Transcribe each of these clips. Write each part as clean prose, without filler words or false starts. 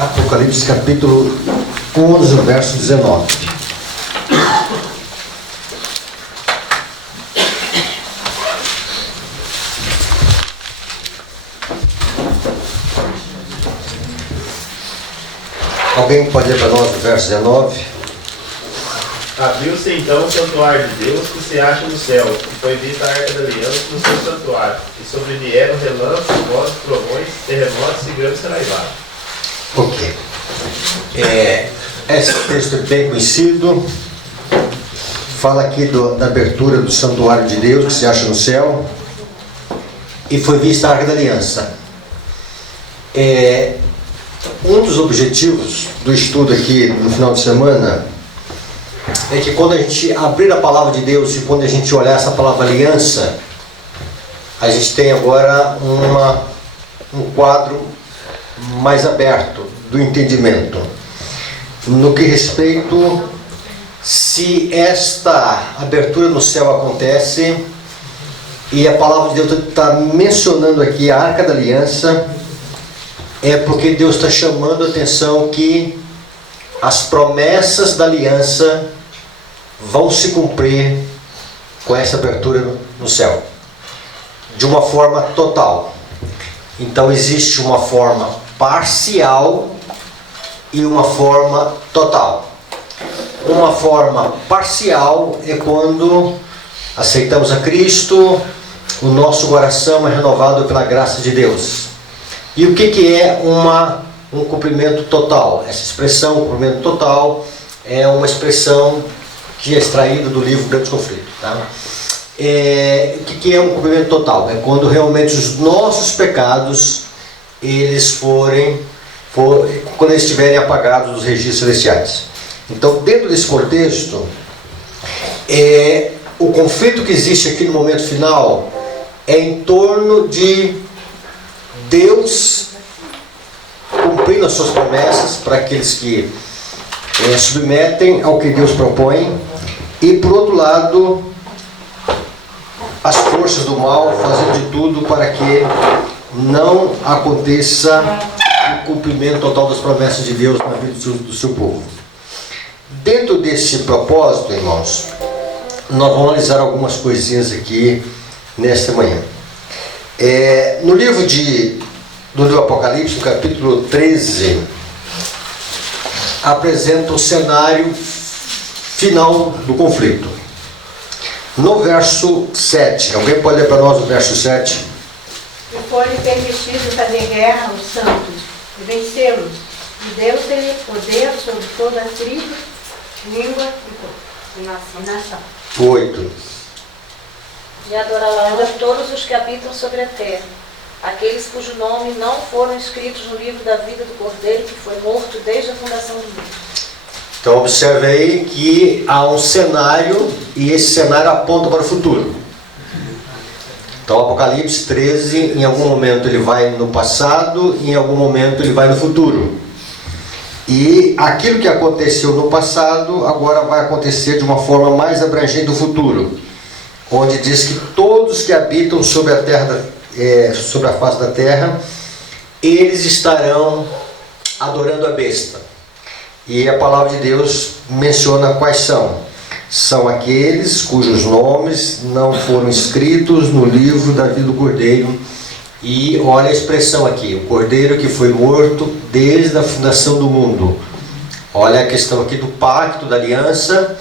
Apocalipse capítulo 11, verso 19. Alguém pode ler para nós o verso 19? Abriu-se então o santuário de Deus que se acha no céu, e foi vista a arca da aliança no seu santuário, e sobrevieram relâmpagos, vozes, trovões, terremotos e grandes raivadas. Ok. Esse texto é bem conhecido. Fala aqui da abertura do santuário de Deus que se acha no céu, e foi vista a arca da aliança. Um dos objetivos do estudo aqui no final de semana é que quando a gente abrir a palavra de Deus e quando a gente olhar essa palavra aliança, a gente tem agora um quadro mais aberto do entendimento no que respeito se esta abertura no céu acontece e a palavra de Deus está mencionando aqui a arca da aliança, é porque Deus está chamando a atenção que as promessas da aliança vão se cumprir com essa abertura no céu, de uma forma total. Então existe uma forma parcial e uma forma total. Uma forma parcial é quando aceitamos a Cristo, o nosso coração é renovado pela graça de Deus. E o que é um cumprimento total? Essa expressão, cumprimento total, é uma expressão que é extraída do livro Grande Conflito. Tá? O que é um cumprimento total? É quando realmente os nossos pecados quando eles estiverem apagados dos registros celestiais. Então, dentro desse contexto, o conflito que existe aqui no momento final é em torno de Deus cumprindo as suas promessas para aqueles que submetem ao que Deus propõe, e por outro lado as forças do mal fazendo de tudo para que não aconteça o cumprimento total das promessas de Deus na vida do seu povo. Dentro desse propósito, irmãos, nós vamos analisar algumas coisinhas aqui nesta manhã. No livro do Apocalipse, no capítulo 13, apresenta o cenário final do conflito. No verso 7, alguém pode ler para nós o verso 7? E foi-lhe permitido fazer guerra aos santos e vencê-los, e deu-se-lhe poder sobre toda a tribo, língua e nação. 8. E adorarão todos os que habitam sobre a terra, aqueles cujo nome não foram escritos no livro da vida do Cordeiro, que foi morto desde a fundação do mundo. Então observe aí que há um cenário, e esse cenário aponta para o futuro. Então Apocalipse 13, em algum momento ele vai no passado, e em algum momento ele vai no futuro. E aquilo que aconteceu no passado agora vai acontecer de uma forma mais abrangente no futuro, onde diz que todos que habitam sobre a terra, sobre a face da terra, eles estarão adorando a besta. E a palavra de Deus menciona quais são. São aqueles cujos nomes não foram escritos no livro da vida do Cordeiro. E olha a expressão aqui: o Cordeiro que foi morto desde a fundação do mundo. Olha a questão aqui do pacto, da aliança.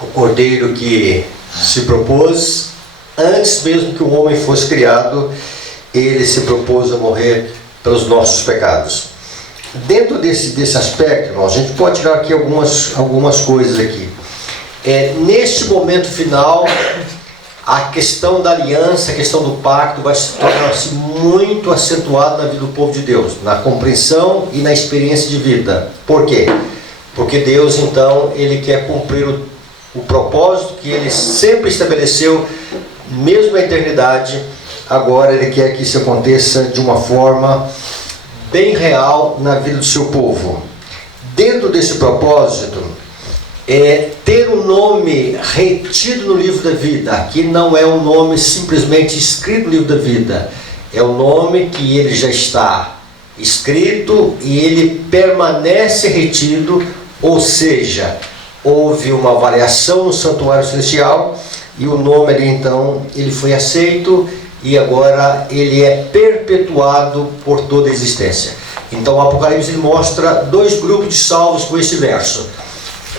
O Cordeiro que se propôs, antes mesmo que o homem fosse criado, ele se propôs a morrer pelos nossos pecados. Dentro desse aspecto, irmão, a gente pode tirar aqui algumas coisas aqui. Neste momento final, a questão da aliança, a questão do pacto vai se tornar-se muito acentuada na vida do povo de Deus, na compreensão e na experiência de vida. Por quê? Porque Deus, então, ele quer cumprir o propósito que ele sempre estabeleceu, mesmo na eternidade. Agora ele quer que isso aconteça de uma forma bem real na vida do seu povo. Dentro desse propósito, ter um nome retido no livro da vida. Aqui não é um nome simplesmente escrito no livro da vida, é um nome que ele já está escrito e ele permanece retido, ou seja, houve uma variação no santuário celestial e o nome ali então ele foi aceito e agora ele é perpetuado por toda a existência. Então o Apocalipse mostra dois grupos de salvos com esse verso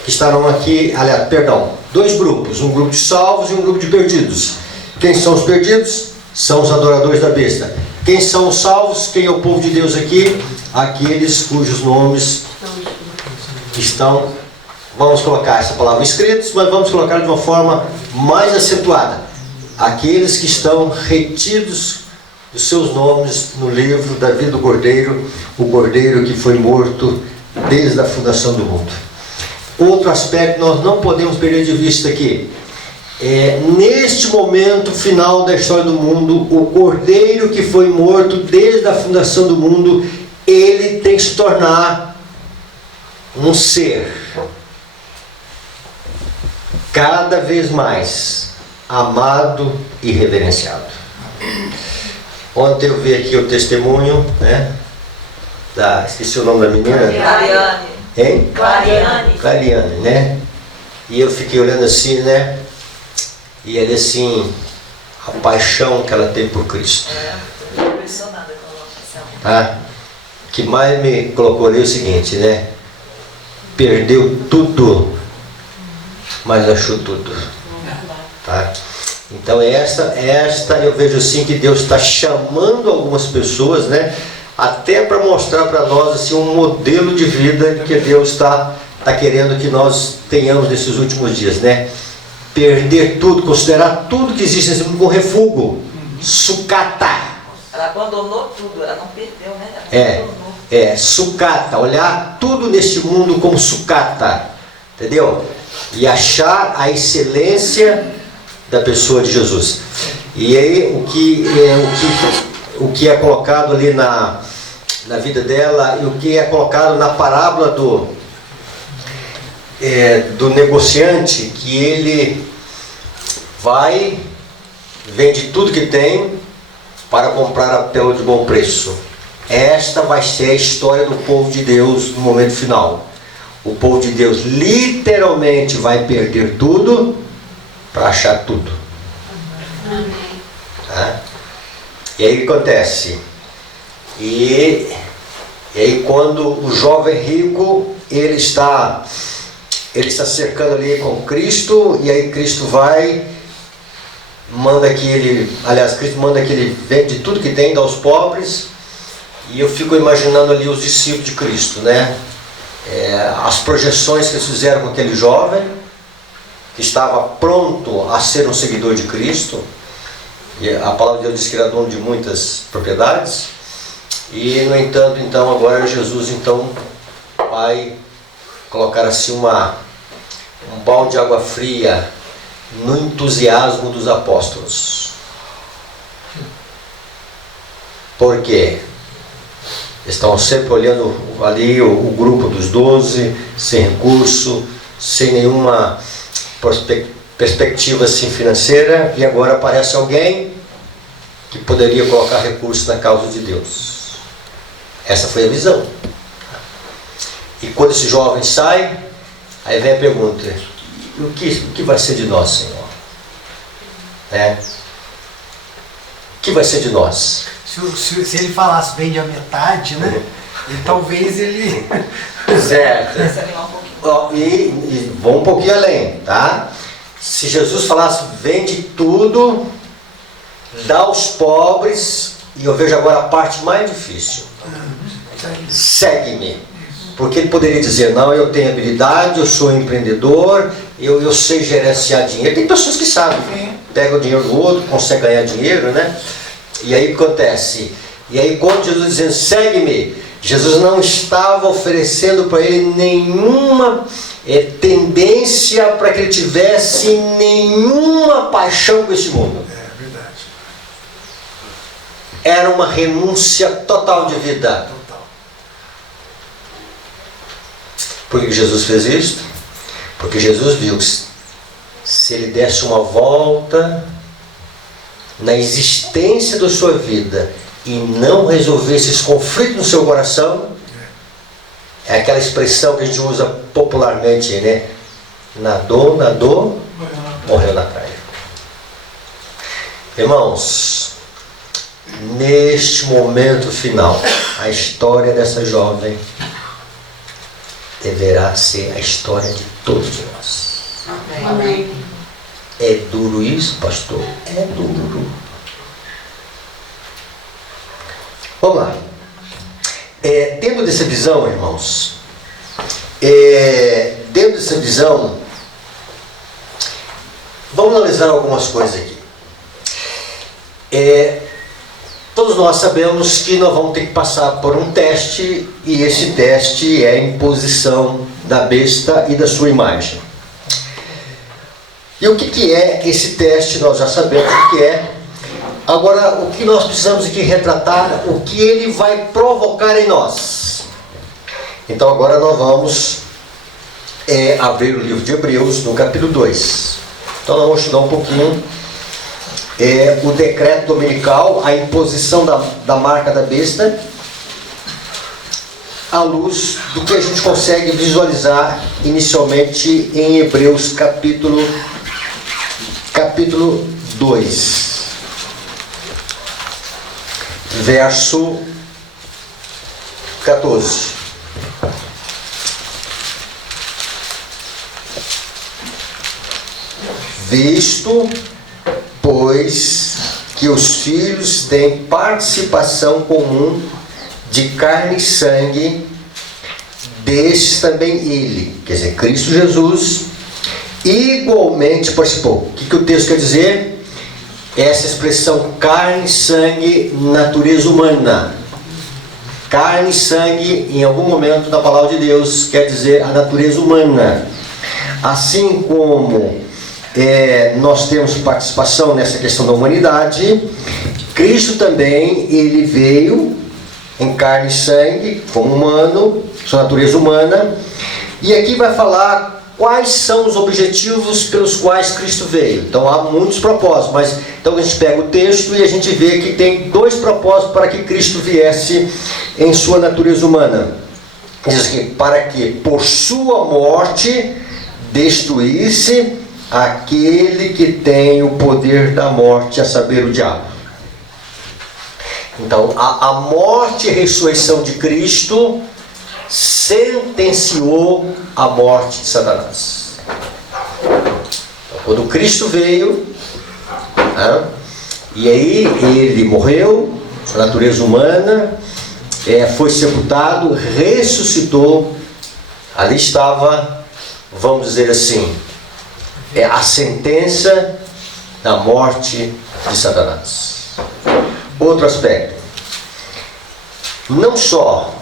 que estarão aqui, aliás, perdão, dois grupos, um grupo de salvos e um grupo de perdidos. Quem são os perdidos? São os adoradores da besta. Quem são os salvos? Quem é o povo de Deus aqui? Aqueles cujos nomes estão, vamos colocar essa palavra escritos, mas vamos colocar de uma forma mais acentuada. Aqueles que estão retidos os seus nomes no livro da vida do Cordeiro, o Cordeiro que foi morto desde a fundação do mundo. Outro aspecto que nós não podemos perder de vista aqui neste momento final da história do mundo, o Cordeiro que foi morto desde a fundação do mundo, ele tem que se tornar um ser cada vez mais amado e reverenciado. Ontem eu vi aqui o testemunho, né? Esqueci o nome da menina. Clariane. Hein? Clariane. Clariane, né? E eu fiquei olhando assim, né? E ele assim, a paixão que ela tem por Cristo. Estou impressionada com a paixão. Tá? O que mais me colocou ali é o seguinte, né? Perdeu tudo, mas achou tudo. Tá? Então esta eu vejo assim que Deus está chamando algumas pessoas, né? Até para mostrar para nós assim, um modelo de vida que Deus está querendo que nós tenhamos nesses últimos dias, né? Perder tudo, considerar tudo que existe nesse mundo com refúgio, sucata. Ela abandonou tudo, ela não perdeu, né? Ela abandonou. Sucata, olhar tudo neste mundo como sucata, entendeu? E achar a excelência da pessoa de Jesus. E aí o que é colocado ali na vida dela e o que é colocado na parábola do negociante, que ele vai, vende tudo que tem para comprar a pérola de bom preço. Esta vai ser a história do povo de Deus no momento final. O povo de Deus literalmente vai perder tudo para achar tudo. Tá? E aí o que acontece? E aí quando o jovem rico ele está cercando ali com Cristo, e aí Cristo Cristo manda que ele vende tudo que tem, dá aos pobres, e eu fico imaginando ali os discípulos de Cristo, né? As projeções que eles fizeram com aquele jovem, que estava pronto a ser um seguidor de Cristo, e a palavra de Deus diz que ele era dono de muitas propriedades, e no entanto, então, agora Jesus então vai colocar assim um balde de água fria no entusiasmo dos apóstolos. Por quê? Estão sempre olhando ali o grupo dos 12, sem recurso, sem nenhuma perspectiva assim, financeira, e agora aparece alguém que poderia colocar recursos na causa de Deus. Essa foi a visão. E quando esse jovem sai, aí vem a pergunta: o que vai ser de nós, Senhor? O que vai ser de nós? Se ele falasse vende a metade, né? E talvez ele... Certo. Vai se animar um pouquinho. E vamos um pouquinho além, tá? Se Jesus falasse vende tudo, dá aos pobres, e eu vejo agora a parte mais difícil: segue-me. Porque ele poderia dizer, não, eu tenho habilidade, eu sou empreendedor, eu sei gerenciar dinheiro. Tem pessoas que sabem, pega o dinheiro do outro, consegue ganhar dinheiro, né? E aí o que acontece? E aí quando Jesus dizendo, segue-me, Jesus não estava oferecendo para ele nenhuma tendência para que ele tivesse nenhuma paixão com esse mundo. É verdade. Era uma renúncia total de vida. Total. Por que Jesus fez isso? Porque Jesus viu que se ele desse uma volta na existência da sua vida e não resolvesse esse conflito no seu coração, é aquela expressão que a gente usa popularmente, né? Nadou, morreu na praia. Irmãos, neste momento final, a história dessa jovem deverá ser a história de todos nós. Amém. É duro isso, pastor? É duro. Vamos lá. Tendo dessa visão, irmãos, dentro dessa visão, vamos analisar algumas coisas aqui. Todos nós sabemos que nós vamos ter que passar por um teste, e esse teste é a imposição da besta e da sua imagem. E o que é esse teste? Nós já sabemos o que é. Agora, o que nós precisamos aqui retratar, o que ele vai provocar em nós. Então agora nós vamos abrir o livro de Hebreus, no capítulo 2. Então nós vamos estudar um pouquinho o decreto dominical, a imposição da marca da besta, à luz do que a gente consegue visualizar inicialmente em Hebreus capítulo 2. Verso 14. Visto, pois, que os filhos têm participação comum de carne e sangue, destes também ele, quer dizer, Cristo Jesus, igualmente participou. O que o texto quer dizer? Essa expressão carne, sangue, natureza humana. Carne e sangue, em algum momento da palavra de Deus, quer dizer a natureza humana. Assim como nós temos participação nessa questão da humanidade, Cristo também, ele veio em carne e sangue, como humano, sua natureza humana. E aqui vai falar quais são os objetivos pelos quais Cristo veio. Então há muitos propósitos, mas então a gente pega o texto e a gente vê que tem 2 propósitos para que Cristo viesse em sua natureza humana. Diz aqui, para que por sua morte destruísse aquele que tem o poder da morte, a saber, o diabo. Então a morte e ressurreição de Cristo sentenciou a morte de Satanás. Quando Cristo veio, e aí ele morreu, sua natureza humana, foi sepultado, ressuscitou, ali estava, vamos dizer assim, a sentença da morte de Satanás. Outro aspecto, não só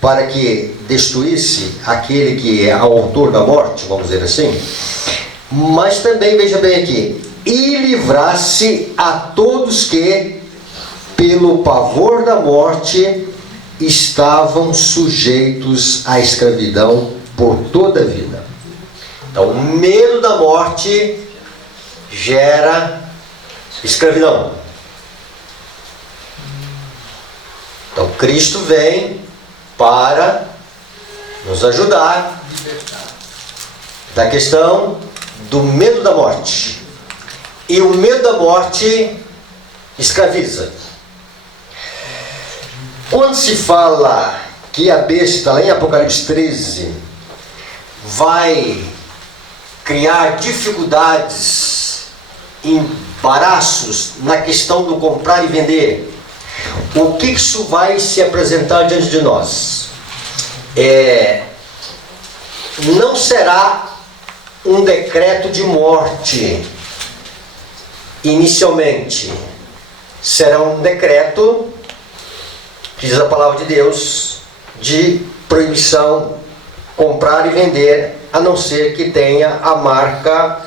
para que destruísse aquele que é o autor da morte, vamos dizer assim, mas também, veja bem aqui, e livrasse a todos que, pelo pavor da morte, estavam sujeitos à escravidão por toda a vida. Então, o medo da morte gera escravidão. Então, Cristo vem para nos ajudar da questão do medo da morte. E o medo da morte escraviza. Quando se fala que a besta, lá em Apocalipse 13, vai criar dificuldades, embaraços na questão do comprar e vender, o que isso vai se apresentar diante de nós? Não será um decreto de morte inicialmente, será um decreto, diz a palavra de Deus, de proibição comprar e vender, a não ser que tenha a marca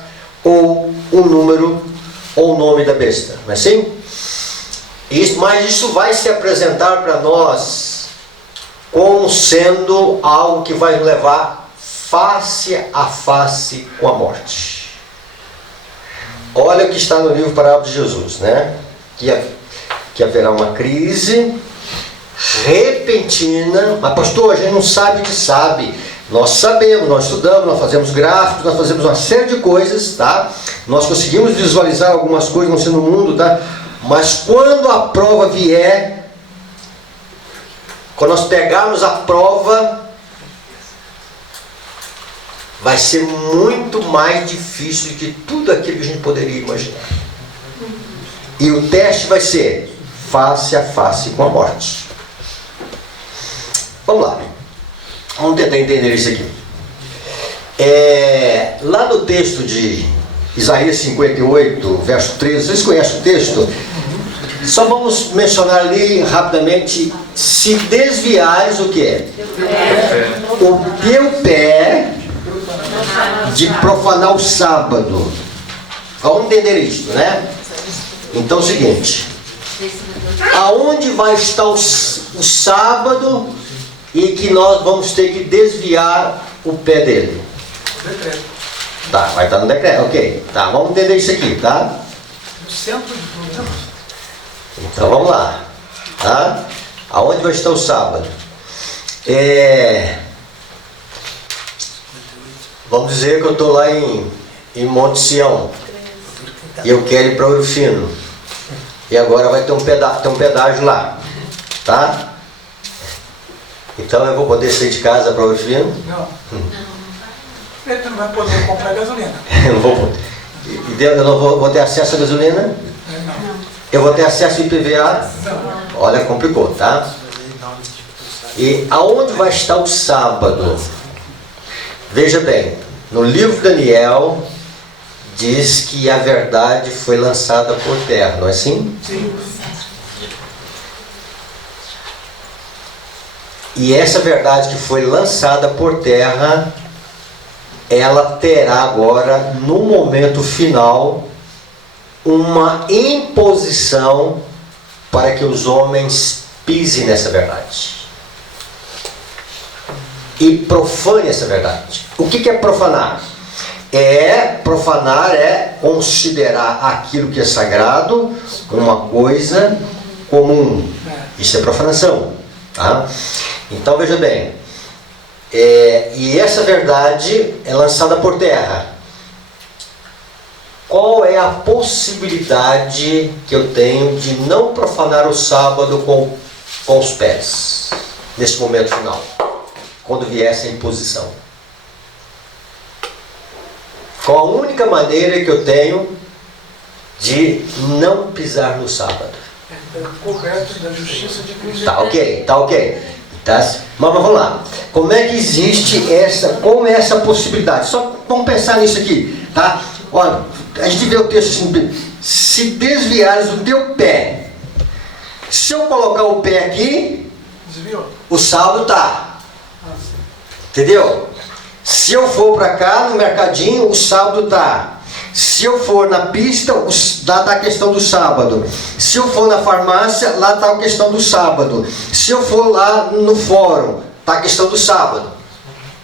ou o número ou o nome da besta, não é assim? Mas isso vai se apresentar para nós como sendo algo que vai nos levar face a face com a morte. Olha o que está no livro Parábola de Jesus, né? Que que haverá uma crise repentina. Mas pastor, a gente não sabe o que sabe. Nós sabemos, nós estudamos, nós fazemos gráficos, nós fazemos uma série de coisas, tá? Nós conseguimos visualizar algumas coisas no mundo, tá? Mas quando a prova vier, quando nós pegarmos a prova, vai ser muito mais difícil do que tudo aquilo que a gente poderia imaginar. E o teste vai ser face a face com a morte. Vamos lá. Vamos tentar entender isso aqui. Lá no texto de Isaías 58, verso 13, vocês conhecem o texto? Só vamos mencionar ali rapidamente. Se desviares o quê? O teu pé de profanar o sábado. Vamos entender isso, né? Então é o seguinte. Aonde vai estar o sábado e que nós vamos ter que desviar o pé dele? Decreto. Tá, vai estar no decreto, ok. Tá, vamos entender isso aqui, tá? No centro de problema. Então vamos lá. Tá? Aonde vai estar o sábado? Vamos dizer que eu estou lá em Monte Sião e eu quero ir para Ouro Fino. E agora vai ter um pedágio lá. Tá? Então eu vou poder sair de casa para Ouro Fino? Não. Ele não vai poder comprar gasolina. Eu não vou poder. Eu não vou ter acesso à gasolina? Não. Eu vou ter acesso ao IPVA? Olha, complicou, tá? E aonde vai estar o sábado? Veja bem, no livro de Daniel diz que a verdade foi lançada por terra, não é assim? Sim. E essa verdade que foi lançada por terra, ela terá agora, no momento final, uma imposição para que os homens pisem nessa verdade e profane essa verdade. O que é profanar? Profanar é considerar aquilo que é sagrado uma coisa comum. Isso é profanação, tá? Então veja bem, e essa verdade é lançada por terra. Qual é a possibilidade que eu tenho de não profanar o sábado com os pés, nesse momento final, quando vier essa imposição? Qual a única maneira que eu tenho de não pisar no sábado? Correto da justiça de Cristo. Tá ok. Tá? Mas vamos lá. Como é que existe como é essa possibilidade? Só vamos pensar nisso aqui, tá? Olha, a gente vê o texto assim: se desviares o teu pé. Se eu colocar o pé aqui, Desviou. o sábado tá. Entendeu? Se eu for para cá no mercadinho, o sábado tá. Se eu for na pista, lá está a questão do sábado. Se eu for na farmácia, lá está a questão do sábado. Se eu for lá no fórum, está a questão do sábado.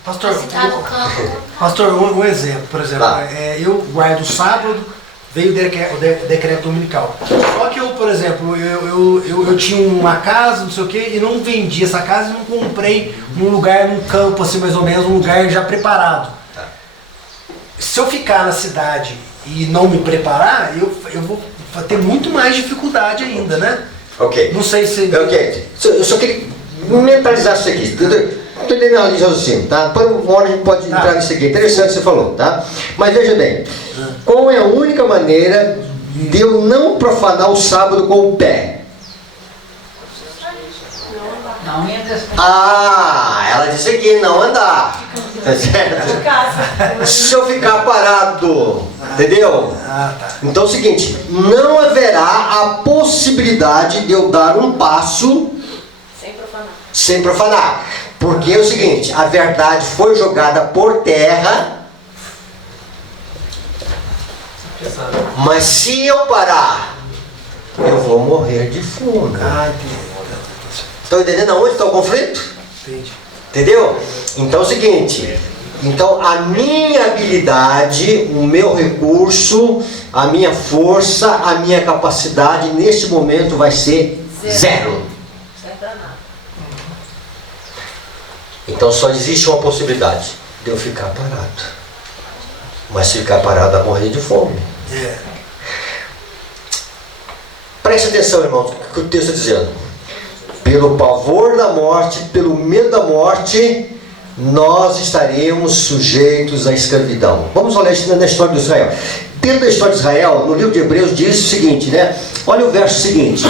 Pastor, um exemplo, por exemplo, Tá. Eu guardo o sábado, veio o decreto dominical. Só que eu, por exemplo, eu tinha uma casa, não sei o que, e não vendi essa casa e não comprei num lugar, num campo assim mais ou menos, um lugar já preparado. Tá. Se eu ficar na cidade e não me preparar, eu vou ter muito mais dificuldade ainda, né? Ok. Não sei se... Ok. Eu só queria mentalizar isso aqui. Estou entendendo a linha de raciocínio, tá? Depois uma hora a gente pode entrar nisso aqui. Interessante o que você falou, tá? Mas veja bem, qual é a única maneira de eu não profanar o sábado com o pé? Ela disse aqui, não andar. Tá certo? Se eu ficar parado, entendeu? Tá. Então é o seguinte, não haverá a possibilidade de eu dar um passo sem profanar. Porque é o seguinte, a verdade foi jogada por terra, mas se eu parar, eu vou morrer de fome. Estão entendendo aonde está o conflito? Entendi. Entendeu? Então é o seguinte, Então a minha habilidade, o meu recurso, a minha força, a minha capacidade neste momento vai ser zero. Não serve pra nada. Então só existe uma possibilidade de eu ficar parado. Mas ficar parado é morrer de fome. Preste atenção, irmãos, o que o texto está dizendo. Pelo pavor da morte, pelo medo da morte, nós estaremos sujeitos à escravidão. Vamos olhar isso na história de Israel. Dentro da história de Israel, no livro de Hebreus diz o seguinte, né? Olha o verso seguinte.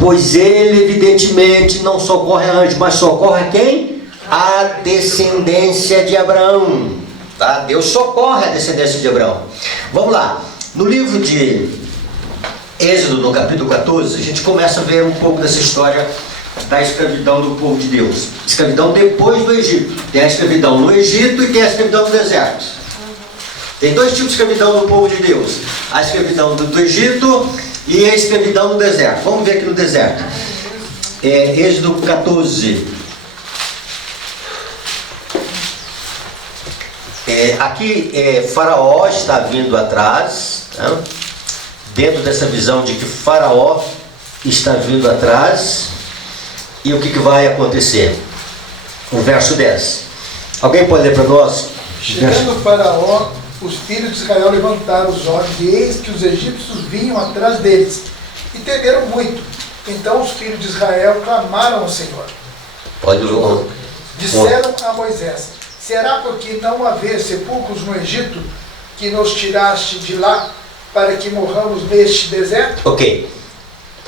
Pois ele evidentemente não socorre a anjos, mas socorre a quem? A descendência de Abraão. Tá? Deus socorre a descendência de Abraão. Vamos lá. No livro de Êxodo, no capítulo 14, a gente começa a ver um pouco dessa história da escravidão do povo de Deus. Escravidão depois do Egito. Tem a escravidão no Egito e tem a escravidão no deserto. Tem dois tipos de escravidão do povo de Deus. A escravidão do Egito e a escravidão no deserto. Vamos ver aqui no deserto. Êxodo 14. Aqui Faraó está vindo atrás, tá? Dentro dessa visão de que Faraó está vindo atrás. E o que vai acontecer? O verso 10. Alguém pode ler para nós? Chegando Faraó, os filhos de Israel levantaram os olhos e eis que os egípcios vinham atrás deles e temeram muito. Então os filhos de Israel clamaram ao Senhor. Disseram a Moisés: será porque não haver sepulcros no Egito que nos tiraste de lá para que morramos neste deserto? Ok.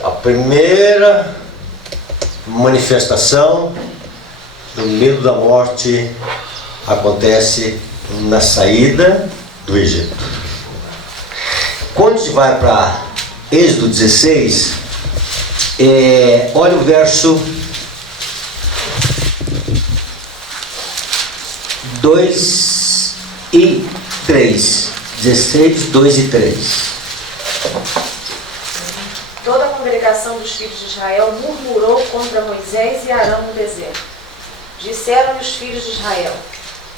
A primeira manifestação do medo da morte acontece na saída do Egito. Quando a gente vai para Êxodo 16, olha o verso 2 e 3. 16, 2 e 3. Toda a congregação dos filhos de Israel murmurou contra Moisés e Arão no deserto. Disseram os filhos de Israel: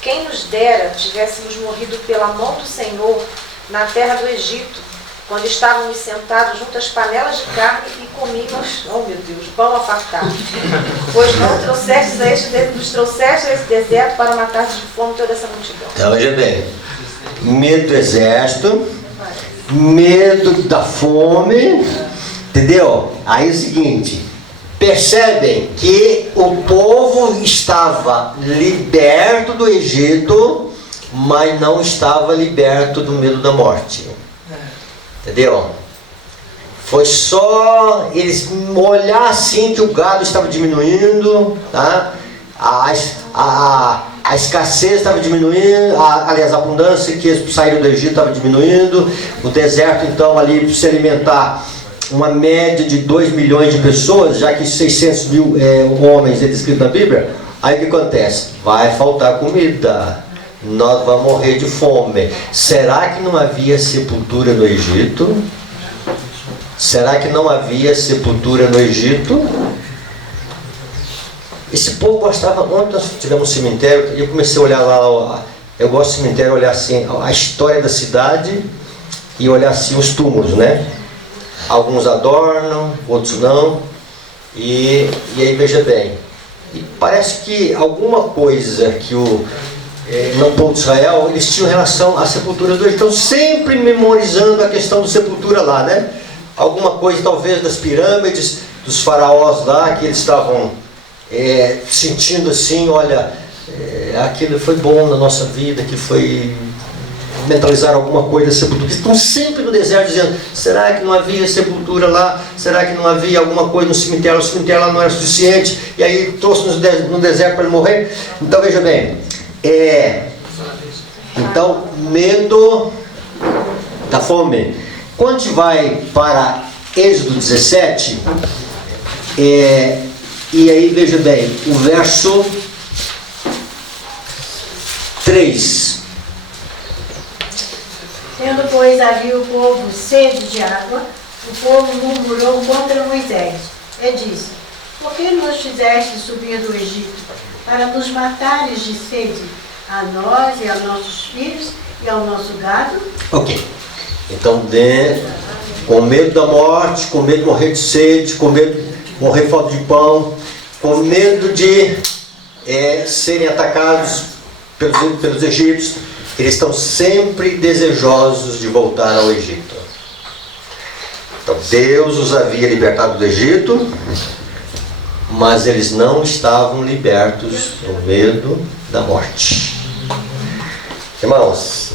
quem nos dera tivéssemos morrido pela mão do Senhor na terra do Egito, quando estávamos sentados junto às panelas de carne e comíamos, oh meu Deus, pão a fartar. Pois não nos trouxestes a esse deserto para matar de fome toda essa multidão. Então veja bem, medo do exército, medo da fome, entendeu? Aí é o seguinte, percebem que o povo estava liberto do Egito, mas não estava liberto do medo da morte. Entendeu? Foi só eles olhar assim que o gado estava diminuindo, tá? A escassez estava diminuindo, aliás, a abundância que eles saíram do Egito estava diminuindo. O deserto, então, ali para se alimentar uma média de 2 milhões de pessoas, já que 600 mil homens é descrito na Bíblia. Aí o que acontece? Vai faltar comida. Nós vamos morrer de fome. Será que não havia sepultura no Egito? Será que não havia sepultura no Egito? Esse povo gostava. Ontem nós tivemos um cemitério e eu comecei a olhar lá. Eu gosto de cemitério, olhar assim a história da cidade e olhar assim os túmulos, né? Alguns adornam, outros não. E aí veja bem. E parece que alguma coisa que no povo de Israel, eles tinham relação à sepultura do Egito. Então sempre memorizando a questão da sepultura lá, né? Alguma coisa talvez das pirâmides, dos faraós lá, que eles estavam sentindo assim, olha, aquilo foi bom na nossa vida, que foi mentalizar alguma coisa da sepultura. Estão sempre no deserto dizendo, será que não havia sepultura lá? Será que não havia alguma coisa no cemitério? O cemitério lá não era suficiente, e aí trouxe no deserto para ele morrer? Então veja bem, então medo da fome. Quando a gente vai para Êxodo 17, e aí veja bem, o verso 3. Tendo, pois, havia o povo sede de água, o povo murmurou contra Moisés, e disse: por que nos fizeste subir do Egito, para nos matares de sede? a nós e aos nossos filhos e ao nosso gado. Ok. Então, com medo da morte, com medo de morrer de sede, com medo de morrer de falta de pão, com medo de serem atacados pelos egípcios, eles estão sempre desejosos de voltar ao Egito. Então, Deus os havia libertado do Egito, mas eles não estavam libertos do medo da morte. Irmãos,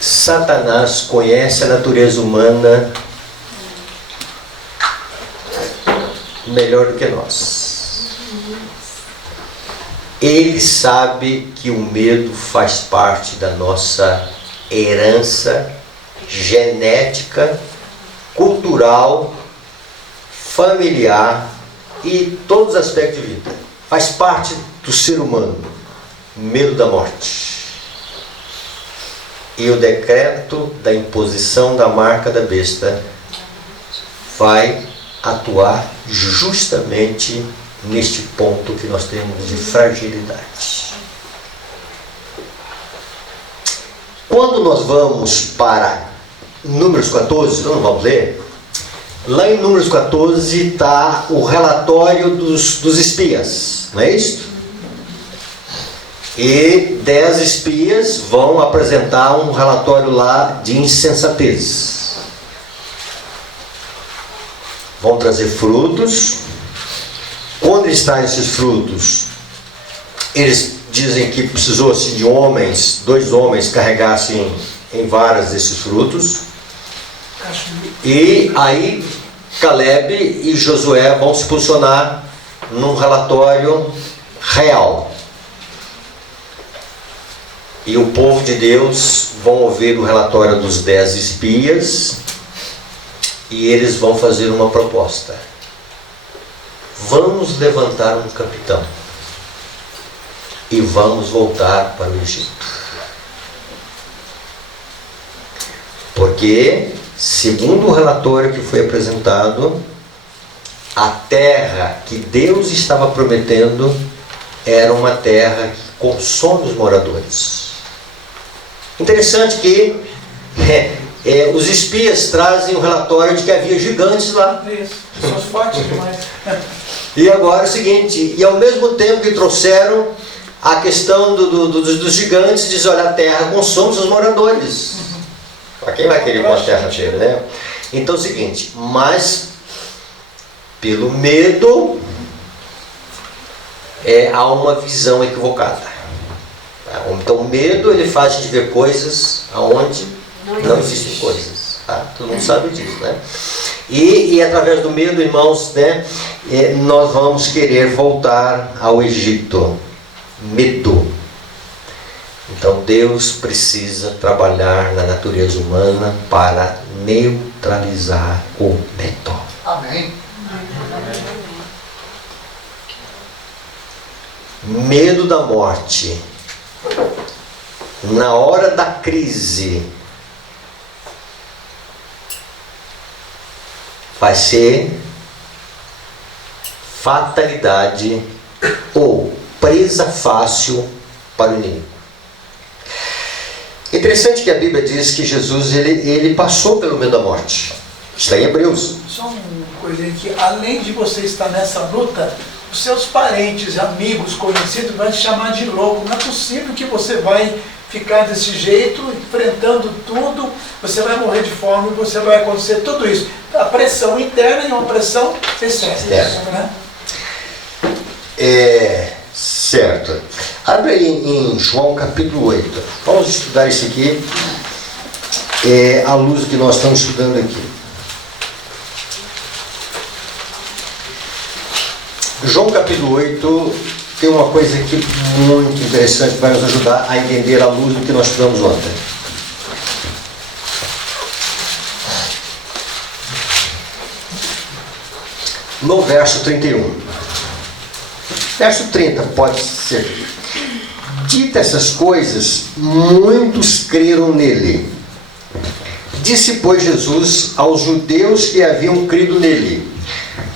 Satanás conhece a natureza humana melhor do que nós. Ele sabe que o medo faz parte da nossa herança genética, cultural, familiar e todos os aspectos de vida. Faz parte do ser humano. Medo da morte. E o decreto da imposição da marca da besta vai atuar justamente neste ponto que nós temos de fragilidade. Quando nós vamos para Números 14, não vamos ler, lá em Números 14 está o relatório dos espias, não é isso? E 10 espias vão apresentar um relatório lá de insensatez. Vão trazer frutos. Quando eles trazem esses frutos, eles dizem que precisou-se de homens, 2 homens carregassem em varas desses frutos. E aí Caleb e Josué vão se posicionar num relatório real. E o povo de Deus vão ouvir o relatório dos 10 espias e eles vão fazer uma proposta. Vamos levantar um capitão e vamos voltar para o Egito. Porque, segundo o relatório que foi apresentado, a terra que Deus estava prometendo era uma terra que consome os moradores. Interessante que os espias trazem um relatório de que havia gigantes lá. Isso, pessoas fortes demais. E agora é o seguinte, e ao mesmo tempo que trouxeram a questão dos gigantes, diz, olha, a terra consome os moradores. Para quem vai querer uma terra cheia, né? Então é o seguinte, mas pelo medo há uma visão equivocada. Então o medo ele faz a gente ver coisas aonde não existem coisas. Tá? Todo mundo sabe disso, né? E através do medo, irmãos, né, nós vamos querer voltar ao Egito. Medo. Então Deus precisa trabalhar na natureza humana para neutralizar o medo. Amém. Medo da morte. Na hora da crise, vai ser fatalidade ou presa fácil para o inimigo. Interessante que a Bíblia diz que Jesus ele passou pelo meio da morte. Está em Hebreus. Só uma coisa que além de você estar nessa luta, os seus parentes, amigos, conhecidos vão te chamar de louco. Não é possível que você vai ficar desse jeito, enfrentando tudo, você vai morrer de fome, você vai acontecer tudo isso. A pressão interna e uma pressão externa, né? Certo. Abre aí em João capítulo 8. Vamos estudar isso aqui à luz do que nós estamos estudando aqui. João capítulo 8 tem uma coisa aqui muito interessante que vai nos ajudar a entender à luz do que nós estudamos ontem. No verso 31. Verso 30 pode ser. Dita essas coisas, muitos creram nele. Disse, pois, Jesus aos judeus que haviam crido nele.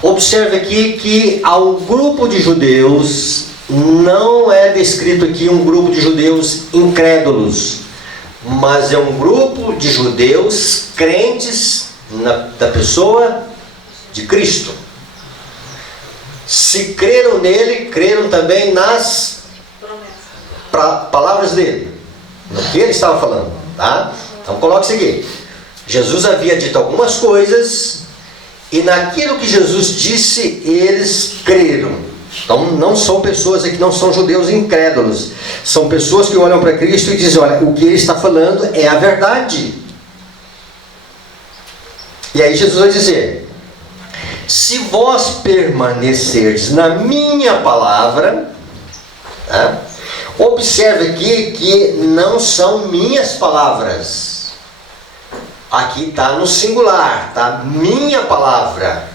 Observe aqui que há um grupo de judeus não é descrito aqui um grupo de judeus incrédulos, mas é um grupo de judeus crentes da pessoa de Cristo. Se creram nele, creram também nas palavras dele, no que ele estava falando, tá? Então coloque isso aqui. Jesus havia dito algumas coisas e naquilo que Jesus disse eles creram. Então não são pessoas aqui, não são judeus incrédulos, são pessoas que olham para Cristo e dizem: olha, o que ele está falando é a verdade. E aí Jesus vai dizer: se vós permanecerdes na minha palavra, tá? Observe aqui que não são minhas palavras. Aqui está no singular, tá? Minha palavra.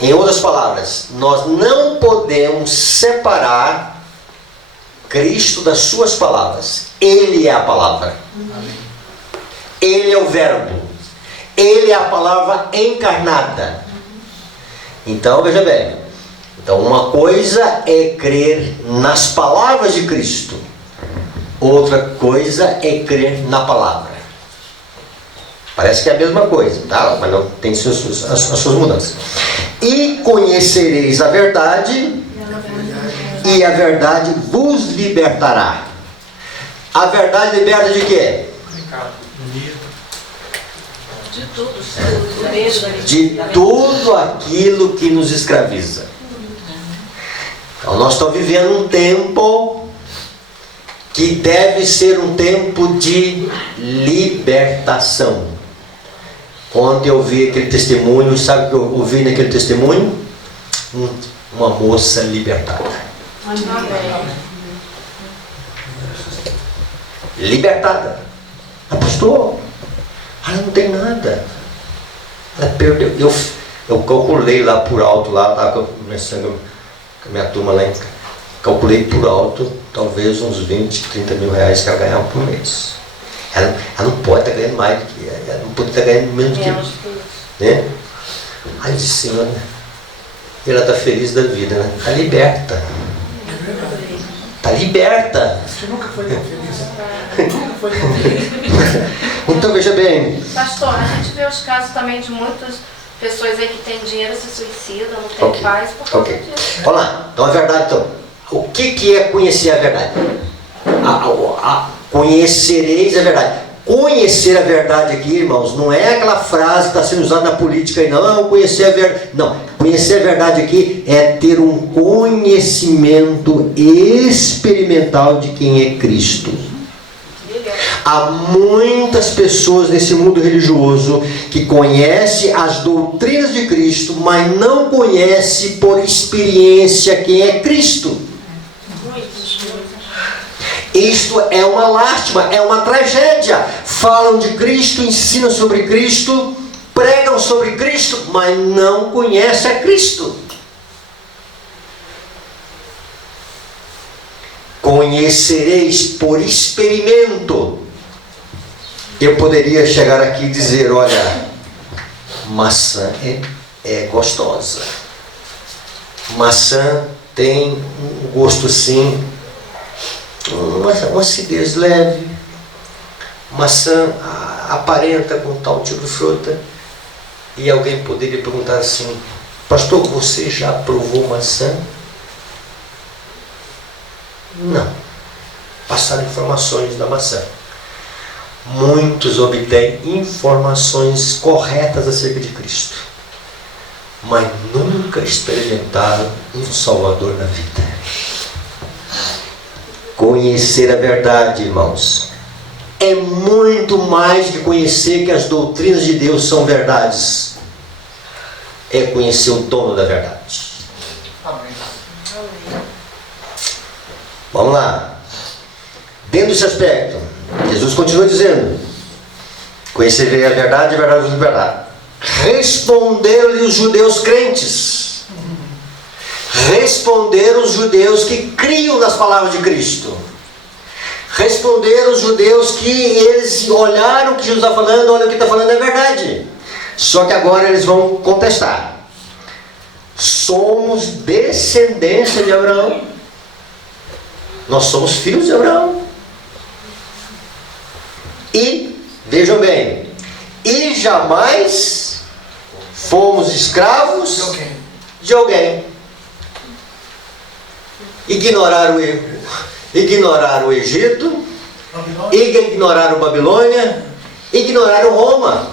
Em outras palavras, nós não podemos separar Cristo das suas palavras. Ele é a palavra. Ele é o verbo. Ele é a palavra encarnada. Então, veja bem. Então, uma coisa é crer nas palavras de Cristo. Outra coisa é crer na palavra. Parece que é a mesma coisa, tá? Mas não tem as suas mudanças. E conhecereis a verdade, e a verdade vos libertará. A verdade liberta de quê? De tudo, de tudo aquilo que nos escraviza. Então nós estamos vivendo um tempo que deve ser um tempo de libertação. Ontem eu vi aquele testemunho, sabe o que eu ouvi naquele testemunho? Uma moça libertada. Libertada. Ela pastor, ela não tem nada. Ela perdeu. Eu calculei lá por alto, lá estava começando com a minha turma lá em casa. Calculei por alto, talvez uns 20, 30 mil reais que ela ganhava por mês. Ela não pode estar ganhando mais do que ela não pode estar ganhando menos do que isso. Né? Aí eu disse: Senhor, ela está feliz da vida, né? Está liberta. Está liberta. Você nunca foi tão feliz. Nunca foi tão feliz. Então veja bem. Pastor, a gente vê os casos também de muitas pessoas aí que têm dinheiro, se suicidam, não tem paz por causa disso. Olha lá, então a verdade, então, o que é conhecer a verdade? Conhecereis a verdade. Conhecer a verdade aqui, irmãos, não é aquela frase que está sendo usada na política aí, não, conhecer a verdade. Não, conhecer a verdade aqui é ter um conhecimento experimental de quem é Cristo. Há muitas pessoas nesse mundo religioso que conhecem as doutrinas de Cristo, mas não conhecem por experiência quem é Cristo. Isto é uma lástima, é uma tragédia. Falam de Cristo, ensinam sobre Cristo, pregam sobre Cristo, mas não conhecem a Cristo. Conhecereis por experimento. Eu poderia chegar aqui e dizer: olha, maçã é gostosa. Maçã tem um gosto assim, uma acidez leve. Maçã aparenta com tal tipo de fruta. E alguém poderia perguntar assim: pastor, você já provou maçã? Não. Passaram informações da maçã. Muitos obtêm informações corretas acerca de Cristo, mas nunca experimentaram um Salvador na vida. Conhecer a verdade, irmãos, é muito mais que conhecer que as doutrinas de Deus são verdades. É conhecer o dono da verdade. Vamos lá. Dentro desse aspecto, Jesus continua dizendo: conhecerei a verdade vos libertará. Responderam-lhe os judeus crentes. Responderam os judeus que criam nas palavras de Cristo. Responderam os judeus que eles olharam o que Jesus está falando, olha o que está falando é verdade. Só que agora eles vão contestar. somos descendência de Abraão. Nós somos filhos de Abraão. E, vejam bem, e jamais fomos escravos de alguém. Ignoraram o Egito, ignoraram Babilônia, ignoraram Roma.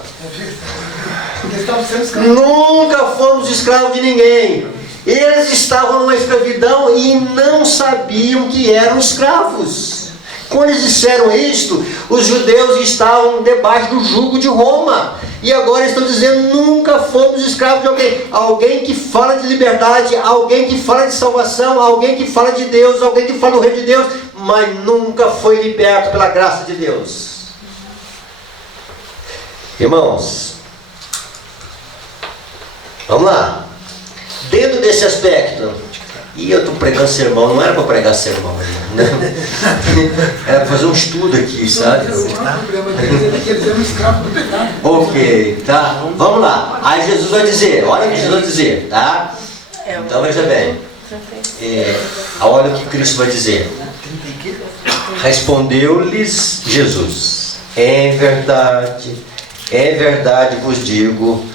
Nunca fomos escravos de ninguém. Eles estavam numa escravidão e não sabiam que eram escravos. Quando eles disseram isto, os judeus estavam debaixo do jugo de Roma. E agora estão dizendo, nunca fomos escravos de alguém. Alguém que fala de liberdade, alguém que fala de salvação, alguém que fala de Deus, alguém que fala do reino de Deus, mas nunca foi liberto pela graça de Deus. Irmãos, vamos lá. Dentro desse aspecto, e eu estou pregando sermão, não era para pregar sermão, né? Era para fazer um estudo aqui, sabe? O problema deles é que eles eram escravos do pecado. Ok, tá? Vamos lá. Aí Jesus vai dizer, olha o que Jesus vai dizer, tá? Então veja bem. Olha o que Cristo vai dizer. Respondeu-lhes Jesus: em verdade vos digo,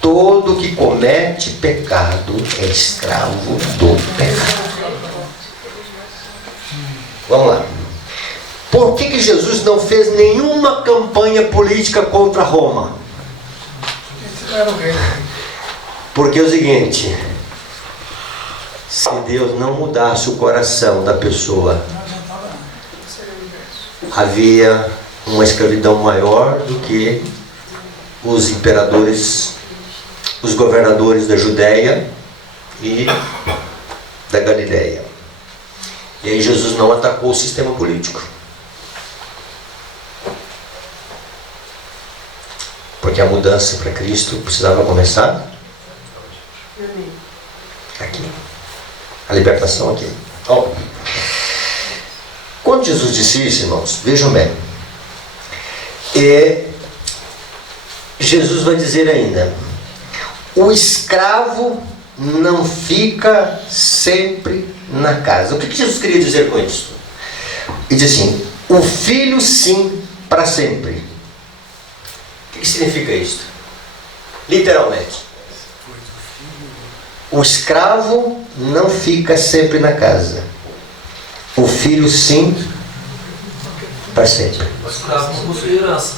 todo que comete pecado é escravo do pecado. Vamos lá. Por que Jesus não fez nenhuma campanha política contra Roma? Porque é o seguinte: se Deus não mudasse o coração da pessoa, havia uma escravidão maior do que os imperadores, os governadores da Judéia e da Galileia. E aí Jesus não atacou o sistema político, porque a mudança para Cristo precisava começar aqui, a libertação aqui. Bom, quando Jesus disse isso, irmãos, vejam bem, Jesus vai dizer ainda: o escravo não fica sempre na casa. O que Jesus queria dizer com isso? Ele diz assim: o filho sim, para sempre. O que significa isso? Literalmente, o escravo não fica sempre na casa. O filho sim, para sempre. O escravo não possui herança.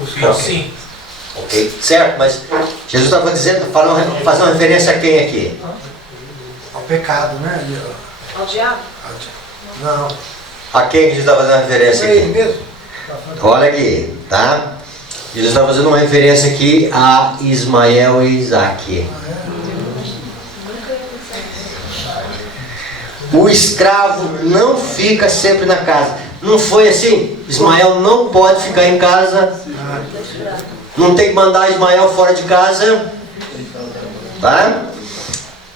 O filho sim. Ok, certo, mas Jesus estava dizendo, fazendo uma referência a quem aqui? Ao pecado, né? Ao diabo? Não. A quem Jesus está fazendo uma referência É ele aqui? mesmo? Olha aqui, tá? Jesus está fazendo uma referência aqui a Ismael e Isaac. O escravo não fica sempre na casa. Não foi assim? Ismael não pode ficar em casa. Não tem que mandar Ismael fora de casa. Tá?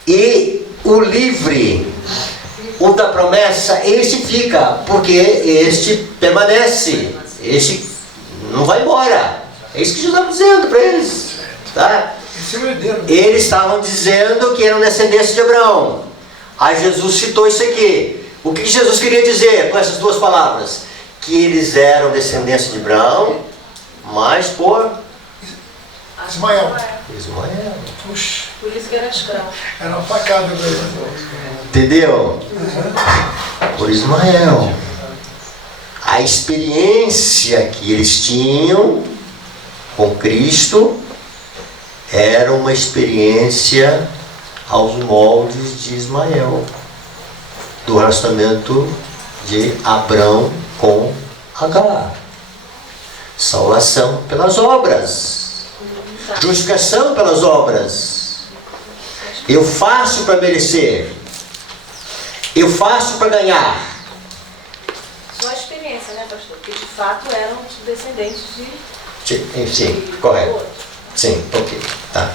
E o livre, o da promessa, este fica, porque este permanece. Este não vai embora. É isso que Jesus estava dizendo para eles. Tá? Eles estavam dizendo que eram descendentes de Abraão. Aí Jesus citou isso aqui. O que Jesus queria dizer com essas duas palavras? Que eles eram descendentes de Abraão, mas por Ismael. Puxa. Por isso que era escravo. Era uma facada pra ele. Entendeu? Por Ismael. A experiência que eles tinham com Cristo era uma experiência aos moldes de Ismael, do relacionamento de Abrão com Agar. Salvação pelas obras, justificação pelas obras. Eu faço para merecer, eu faço para ganhar. Só a experiência, né, pastor? Porque de fato eram descendentes de... Sim, correto. Sim, ok. Tá.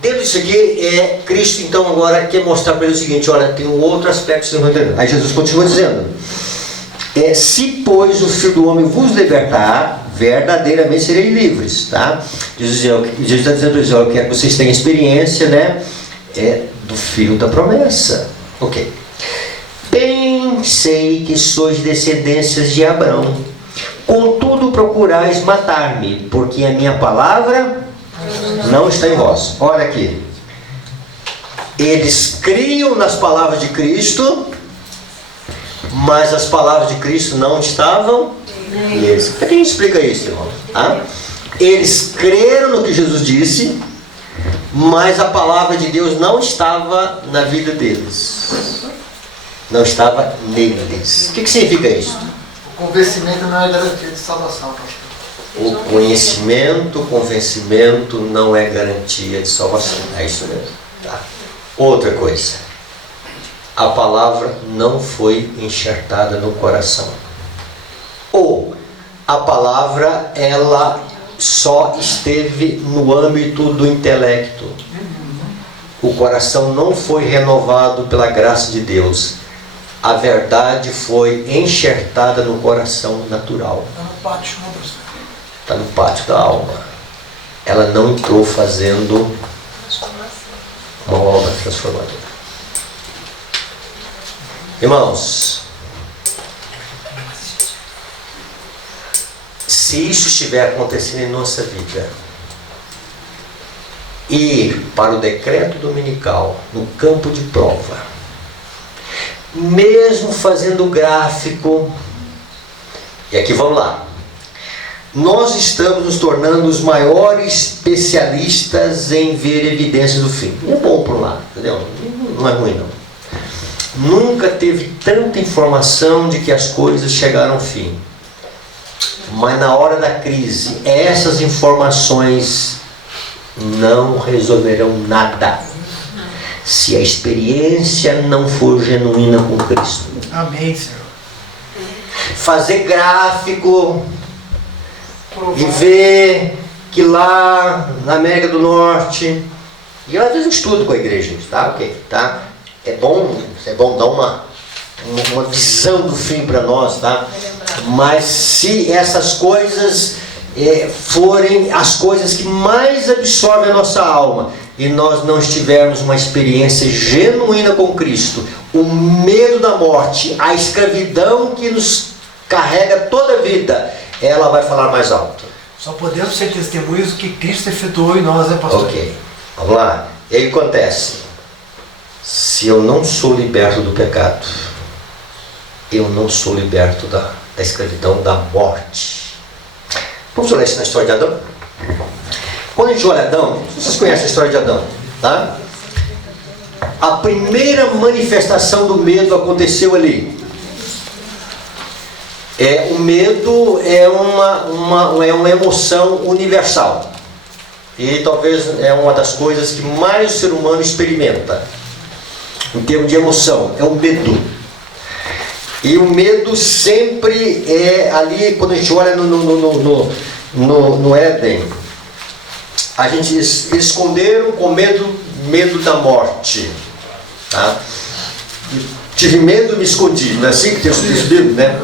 Dentro disso aqui, Cristo então agora quer mostrar para ele o seguinte: olha, tem um outro aspecto que vocês não entendem. Aí Jesus continua dizendo: se pois o Filho do Homem vos libertar, verdadeiramente sereis livres. Tá? Jesus está dizendo para eles: eu quero que vocês tenham experiência, né? é do filho da promessa. Ok. Bem sei que sois descendências de Abraão, contudo procurais matar-me, porque a minha palavra não está em vós. Olha aqui. Eles criam nas palavras de Cristo, mas as palavras de Cristo não estavam neles. Quem explica isso, irmão? Ah? Eles creram no que Jesus disse, mas a palavra de Deus não estava na vida deles. Não estava neles. O que significa isso? O convencimento não é garantia de salvação, pastor. O conhecimento, o convencimento não é garantia de salvação. É isso mesmo. Tá. Outra coisa. A palavra não foi enxertada no coração. Ou a palavra, ela só esteve no âmbito do intelecto. O coração não foi renovado pela graça de Deus. A verdade foi enxertada no coração natural. Está no pátio, não, professor? Está no pátio da alma. Ela não entrou fazendo uma obra transformadora. Irmãos, se isso estiver acontecendo em nossa vida, ir para o decreto dominical, no campo de prova, mesmo fazendo gráfico, e aqui vamos lá, nós estamos nos tornando os maiores especialistas em ver evidências do fim. É bom por lá, entendeu? Não é ruim não. Nunca teve tanta informação de que as coisas chegaram ao fim. Mas na hora da crise, essas informações não resolverão nada se a experiência não for genuína com Cristo. Amém, Senhor. Fazer gráfico e ver que lá na América do Norte, e eu às vezes estudo com a igreja, tá? Ok, tá? É bom dar uma visão do fim para nós, tá? Mas se essas coisas forem as coisas que mais absorvem a nossa alma, e nós não tivermos uma experiência genuína com Cristo, o medo da morte, a escravidão que nos carrega toda a vida, ela vai falar mais alto. Só podemos ser testemunhos do que Cristo efetuou em nós, né, pastor? Ok, vamos lá. E aí acontece, se eu não sou liberto do pecado, eu não sou liberto da escravidão da morte. Vamos olhar isso na história de Adão? Quando a gente olha Adão, vocês conhecem a história de Adão, tá? A primeira manifestação do medo aconteceu ali. O medo é uma emoção universal. E talvez é uma das coisas que mais o ser humano experimenta em termos de emoção, é o medo. E o medo sempre é ali, quando a gente olha no Éden, eles esconderam com medo da morte. Tá? Tive medo e me escondi, não é assim que tem os livros, né?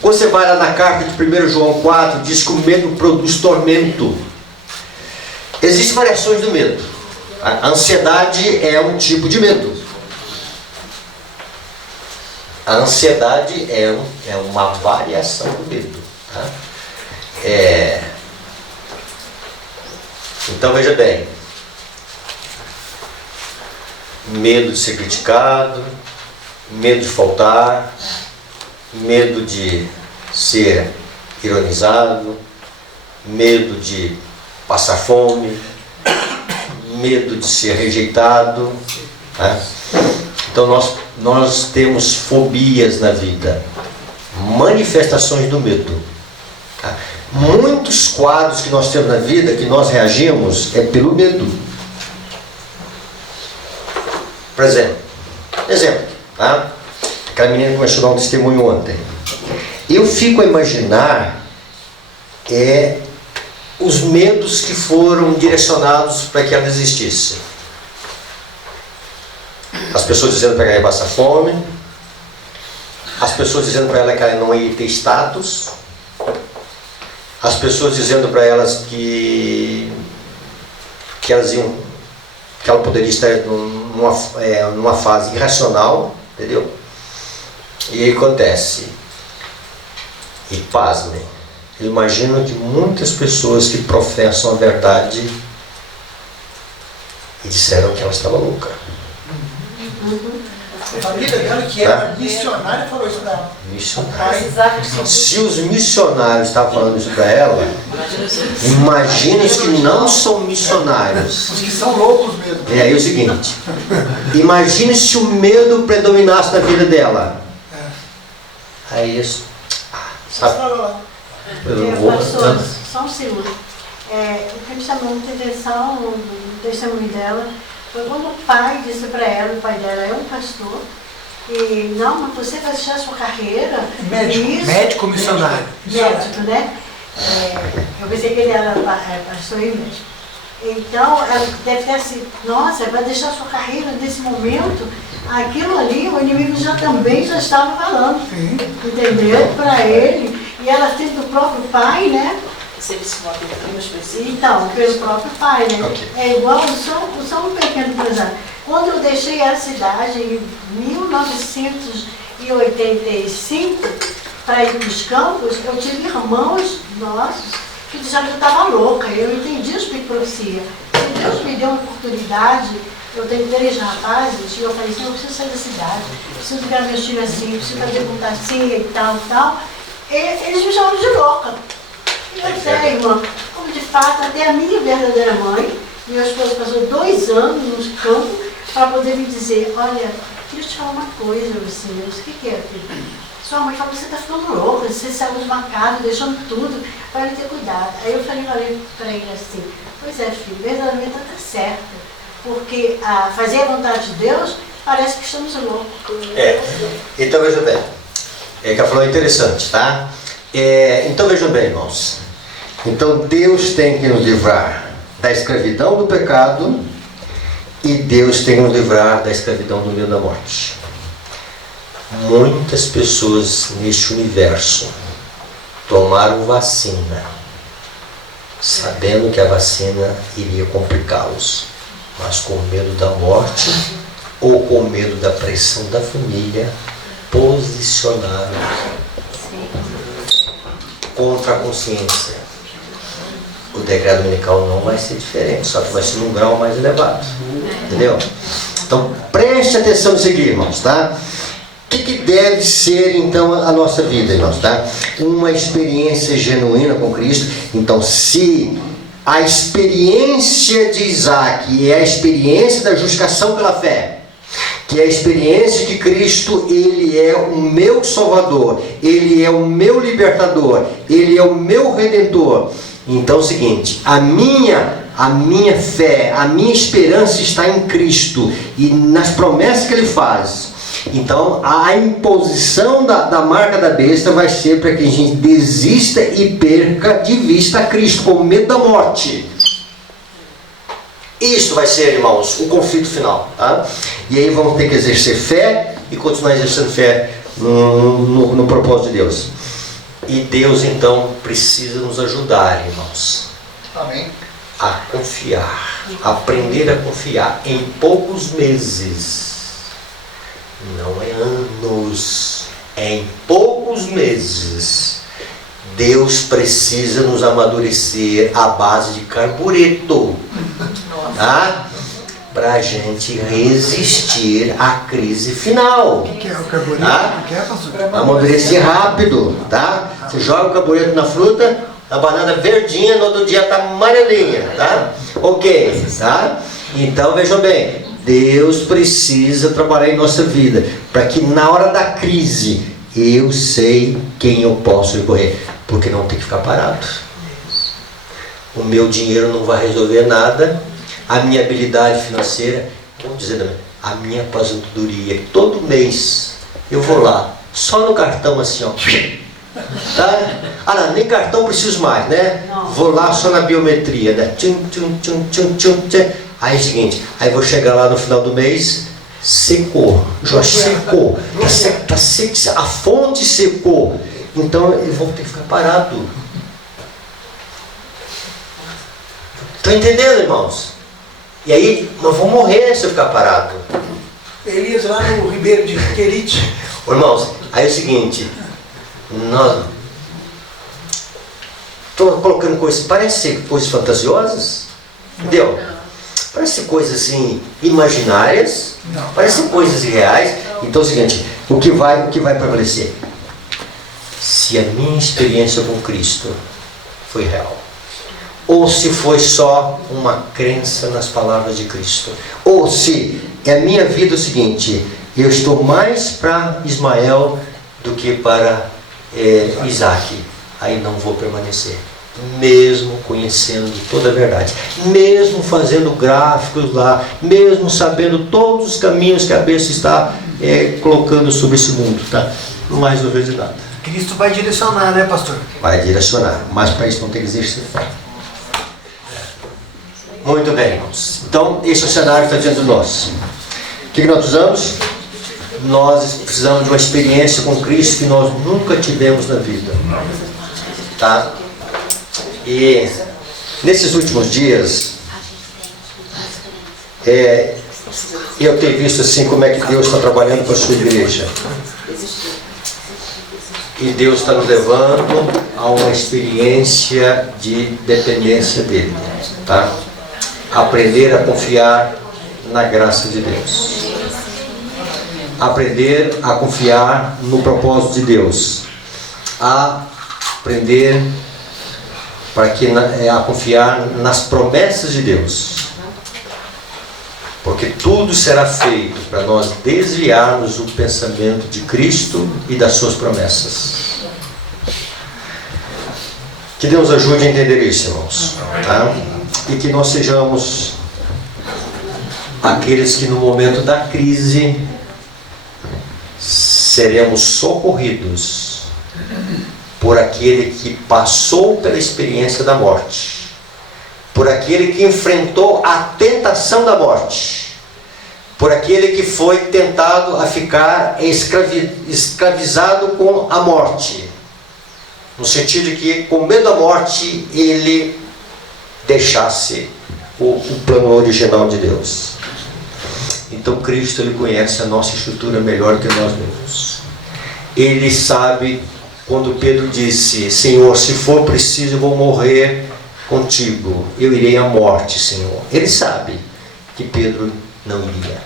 Quando você vai lá na carta de 1 João 4, diz que o medo produz tormento. Existem variações do medo. A ansiedade é um tipo de medo. A ansiedade é uma variação do medo. Tá? Então veja bem. Medo de ser criticado, medo de faltar, medo de ser ironizado, medo de passar fome, medo de ser rejeitado. Tá? Então nós temos fobias na vida, manifestações do medo. Tá? Muitos quadros que nós temos na vida, que nós reagimos, é pelo medo. Por exemplo, tá? Aquela menina que começou a dar um testemunho ontem. Eu fico a imaginar os medos que foram direcionados para que ela desistisse. As pessoas dizendo para ela passar fome, as pessoas dizendo para ela que ela não ia ter status, as pessoas dizendo para elas que ela poderia estar numa fase irracional, entendeu? E aí acontece, e pasmem, eu imagino que muitas pessoas que professam a verdade e disseram que ela estava louca. A família dela, que era missionária, falou isso para ela. Missionário. Se os missionários estavam falando isso para ela, imagina os que não são missionários. Os que são loucos mesmo. É aí o seguinte, imagine se o medo predominasse na vida dela. Aí isso, sabe? Pastor, só um segundo. O que me chamou muita atenção no testemunho dela foi quando o pai disse para ela, o pai dela é um pastor, e não, mas você vai deixar a sua carreira. Médico missionário. Médico, né? Eu pensei que ele era pastor e médico. Então, ela deve ter assim, nossa, vai deixar a sua carreira nesse momento. Aquilo ali, o inimigo também já estava falando, entendeu? Para ele, e ela sendo do próprio pai, né? Então, pelo próprio pai, né? Okay. É igual, só um pequeno empresário. Quando eu deixei a cidade em 1985 para ir para os campos, eu tive irmãos nossos que disseram que eu estava louca. Eu entendi o espírito de profecia. Se Deus me deu uma oportunidade, eu tenho 3 rapazes, e eu falei assim, eu preciso sair da cidade, preciso criar meus filhos assim, preciso fazer contacia e tal, tal. Eles me chamaram de louca. E eu sei, irmã, como de fato, até a minha verdadeira mãe, meu esposo passou 2 anos nos campos para poder me dizer, olha, deixa eu te falar uma coisa, Lucinas, o que é, filho? Sua mãe falou que você está ficando louca, você saiu dos macados, deixando tudo para ele ter cuidado. Aí eu falei para ele assim, pois é, filho, verdadeiramente está certo. Porque fazer a vontade de Deus parece que estamos loucos. Então veja bem, que ela falou interessante, tá? Então vejam bem, irmãos. Então Deus tem que nos livrar da escravidão do pecado e Deus tem que nos livrar da escravidão do medo da morte. Muitas pessoas neste universo tomaram vacina, sabendo que a vacina iria complicá-los, mas com medo da morte ou com medo da pressão da família, posicionaram contra a consciência. O decreto dominical não vai ser diferente, só que vai ser num grau mais elevado. Entendeu? Então preste atenção nisso aqui, irmãos, tá? O que deve ser então a nossa vida, irmãos, tá? Uma experiência genuína com Cristo. Então, se a experiência de Isaac é a experiência da justificação pela fé, que é a experiência de Cristo, Ele é o meu Salvador, Ele é o meu libertador, Ele é o meu Redentor. Então é o seguinte, a minha fé, a minha esperança está em Cristo e nas promessas que Ele faz. Então a imposição da marca da besta vai ser para que a gente desista e perca de vista a Cristo, com medo da morte. Isso vai ser, irmãos, o conflito final, tá? E aí vamos ter que exercer fé e continuar exercendo fé no propósito de Deus. E Deus então precisa nos ajudar, irmãos. Amém. A confiar, aprender a confiar em poucos meses. Não é anos, é em poucos meses. Deus precisa nos amadurecer à base de carbureto, tá? Para a gente resistir à crise final. O que é o carbureto? Tá? O que é, pastor? Amadurecer rápido, tá? Você joga o carbureto na fruta, a banana verdinha, no outro dia tá amarelinha, tá? Ok, tá? Então vejam bem, Deus precisa trabalhar em nossa vida, para que na hora da crise, eu sei quem eu posso recorrer, porque não tem que ficar parado. O meu dinheiro não vai resolver nada, a minha habilidade financeira, vamos dizer, a minha aposentadoria, todo mês eu vou lá, só no cartão assim, ó. Tá? Não, nem cartão preciso mais, né? Não. Vou lá só na biometria, né? Tchum, tchum, tchum, tchum, tchum, tchum. Aí é o seguinte, aí vou chegar lá no final do mês, secou, já secou, tá seco, a fonte secou, então eu vou ter que ficar parado. Estão entendendo, irmãos? E aí, nós vamos morrer se eu ficar parado. Elias lá no Ribeiro de Querite. Irmãos, aí é o seguinte, nós estou colocando coisas, parece coisas fantasiosas, entendeu? Parece coisas assim, imaginárias, parecem coisas irreais. Então é o seguinte, o que vai prevalecer? Se a minha experiência com Cristo foi real, ou se foi só uma crença nas palavras de Cristo, ou se a minha vida é o seguinte, eu estou mais para Ismael do que para Isaac, aí não vou permanecer, mesmo conhecendo toda a verdade, mesmo fazendo gráficos lá, mesmo sabendo todos os caminhos que a besta está colocando sobre esse mundo, tá? Não mais não vejo nada. Cristo vai direcionar, né, pastor? Vai direcionar, mas para isso não tem que exercer fé. Muito bem, irmãos. Então, esse é o cenário que está diante de nós. O que nós precisamos? Nós precisamos de uma experiência com Cristo que nós nunca tivemos na vida. Tá? E nesses últimos dias, eu tenho visto assim como é que Deus está trabalhando com a sua igreja. E Deus está nos levando a uma experiência de dependência dEle. Tá? Aprender a confiar na graça de Deus. Aprender a confiar no propósito de Deus. Aprender a confiar nas promessas de Deus. Porque tudo será feito para nós desviarmos o pensamento de Cristo e das suas promessas. Que Deus ajude a entender isso, irmãos. Tá? E que nós sejamos aqueles que no momento da crise seremos socorridos por aquele que passou pela experiência da morte, por aquele que enfrentou a tentação da morte, por aquele que foi tentado a ficar escravizado com a morte, no sentido de que com medo da morte ele deixasse o plano original de Deus. Então Cristo, Ele conhece a nossa estrutura melhor que nós mesmos. Ele sabe quando Pedro disse: Senhor, se for preciso eu vou morrer contigo, eu irei à morte, Senhor. Ele sabe que Pedro não iria.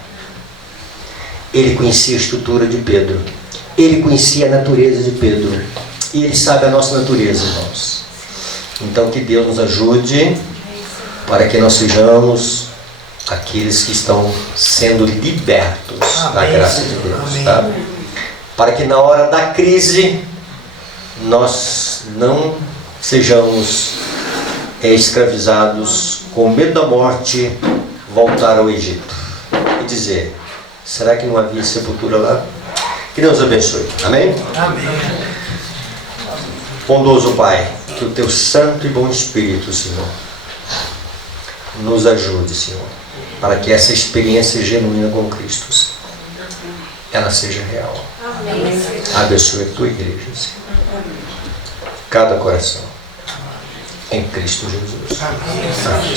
Ele conhecia a estrutura de Pedro, ele conhecia a natureza de Pedro, e ele sabe a nossa natureza, irmãos. Então que Deus nos ajude para que nós sejamos aqueles que estão sendo libertos da graça de Deus, tá? Para que na hora da crise nós não sejamos escravizados com medo da morte, voltar ao Egito e dizer: será que não havia sepultura lá? Que Deus abençoe. Amém? Amém. Bondoso Pai, que o Teu Santo e Bom Espírito, Senhor, nos ajude, Senhor, para que essa experiência genuína com Cristo, Senhor, ela seja real. Amém. Abençoe a Tua igreja, Senhor. Cada coração. Em Cristo Jesus. Amém.